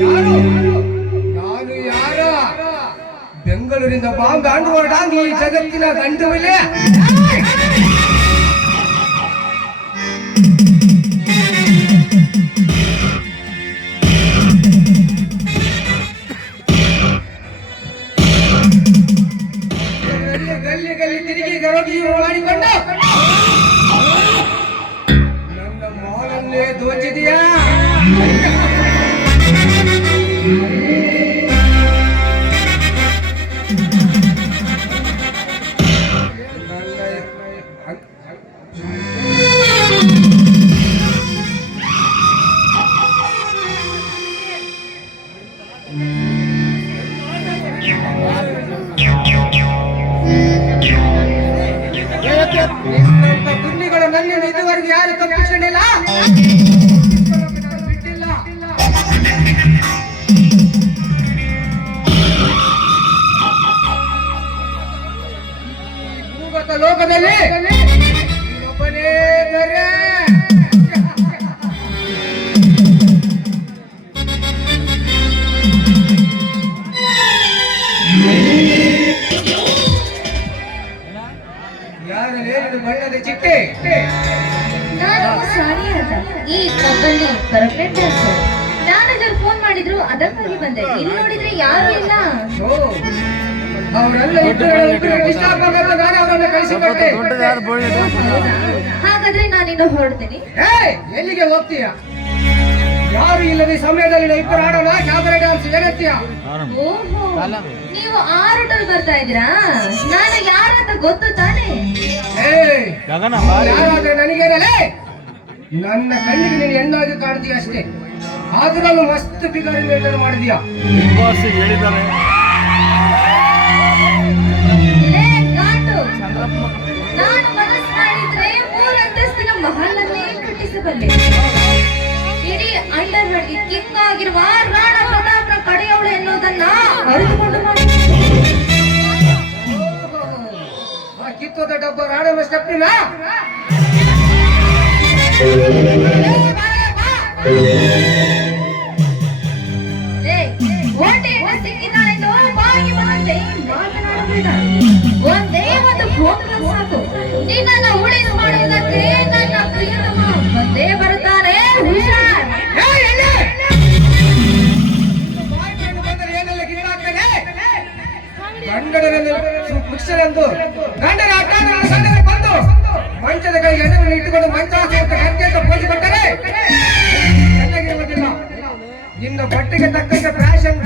ಯಾರು ನಾನು ಯಾರ ಬೆಂಗಳೂರಿಂದ ಬಾಂಬ್ ಆಂಡ್ರೋಡಾಂಗ್ ಈ ಜಗತ್ತಿನ ಗಂಡು ಮೇಲೆ ಗಲ್ಲಿ ಗಲ್ಲಿ ತಿರುಗಿ ಗರೋಗಿ ಮಾಡಿಕೊಂಡು ನನ್ನ ಮಾಲನ್ನೇ ದೋಚಿದೆಯಾ? ಗುಂಡಿಗಳು ನನ್ನಿಂದ ಇದುವರೆಗೆ ಯಾರು ತಪ್ಪಿಸಿಕೊಂಡಿಲ್ಲ, ಬಿಟ್ಟಿಲ್ಲ. ಭೂಗತ ಲೋಕದಲ್ಲಿ ಒಬ್ಬನೇ ದೊರೆ. ಬಣ್ಣದ ಚಿಟ್ಟೆ ನಾನು ಸಾನಿಯಾ ಅಂತ ಈ ಕ್ಲಬ್ಬಲ್ಲಿ ಪರ್ಮನೆಂಟ್ ಡ್ಯಾನ್ಸರ್. ಮ್ಯಾನೇಜರ್ ಫೋನ್ ಮಾಡಿದ್ರು, ಅದಕ್ಕಾಗಿ ಬಂದೆ. ಇಲ್ಲಿ ನೋಡಿದ್ರೆ ಯಾರು ಇಲ್ಲ. ಹಾಗಾದ್ರೆ ನಾನಿನ್ನು ಹೊರಡ್ತೀನಿ. ಎಲ್ಲಿಗೆ ಹೋಗ್ತೀಯ? ಯಾರು ಇಲ್ಲದೆ ಸಮಯದಲ್ಲಿ ಇಬ್ಬರು ಆಡೋಣ ಕ್ಯಾಬರೆ ಡ್ಯಾನ್ಸ್ ಏನತ್ತೀಯ? ಓಹೋ, ನೀವು ಆ ರೂಟಲ್ಲಿ ಬರ್ತಾ ಇದ್ದೀರಾ? ನಾನು ಯಾರಂತ ಗೊತ್ತು ತಾನೇ? ಯಾರಾದ್ರೆ ನನಗೇನಲೇ, ನನ್ನ ಕಣ್ಣಿಗೆ ನೀನು ಹೆಣ್ಣಾಗಿ ಕಾಣ್ತೀಯ ಅಷ್ಟೇ. ಆದ್ರೂ ಮಸ್ತ್ ಫಿಗರ್ ಮೇಂಟೈನ್ ಮಾಡಿದೀಯ. ನಾನು ಮನಸ್ಸು ಮಾಡಿದ್ರೆ 3 ಅಂತಸ್ತಿನ ಮಹಲನ್ನೇ ಕಟ್ಟಿಸಬಲ್ಲೆ. ಇಡೀ ಅಂಡರ್ವರ್ಡ್ಗೆ ಕಿಂಗ್ ಆಗಿರುವ ರಾಣಾ ಪ್ರತಾಪ್ನ ಕಡೆಯವಳು ಎನ್ನುವುದನ್ನ ಅರಿತುಕೊಂಡು ಕಿತ್ತೋದ ಡಬ್ಬ ರಾಣನ ಸ್ಟೆಪ್ನಿನ ಒಂದೇ ಒಂದು ಫೋನ್ ಸಾಕು. ನಿನ್ನನ್ನ ಉಳಿದು ಮಾಡುವುದಕ್ಕೆ ನನ್ನ ಪ್ರಿಯತಮ ಬಂದೇ ಬರುತ್ತಾನೆ. ಹುಷಾರ್. ಗಂಡನನ್ನು ವೃಕ್ಷನೆಂದು ಗಂಡನ ಸಂಡನೆ ಬಂದು ಮಂಚದ ಕೈಗೆ ಎಣ್ಣೆಯನ್ನು ಇಟ್ಟುಕೊಂಡು ಮಂಚಾಸೆ ಅಂತ ಗಂಟೆ ಪೋಸಿ ಕೊಟ್ಟರೆ ಚೆನ್ನಾಗಿರುವುದಿಲ್ಲ. ನಿನ್ನ ಬಟ್ಟೆಗೆ ತಕ್ಕಂತೆ ಫ್ಯಾಷನ್